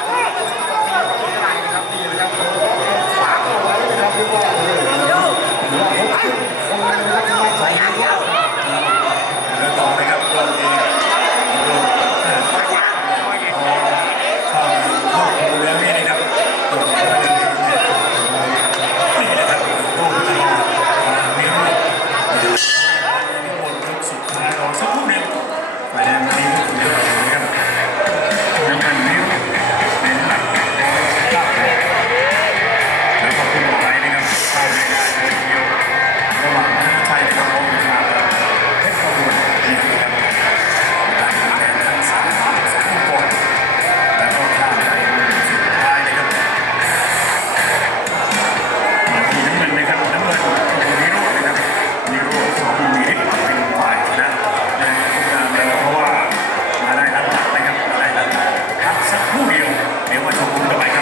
开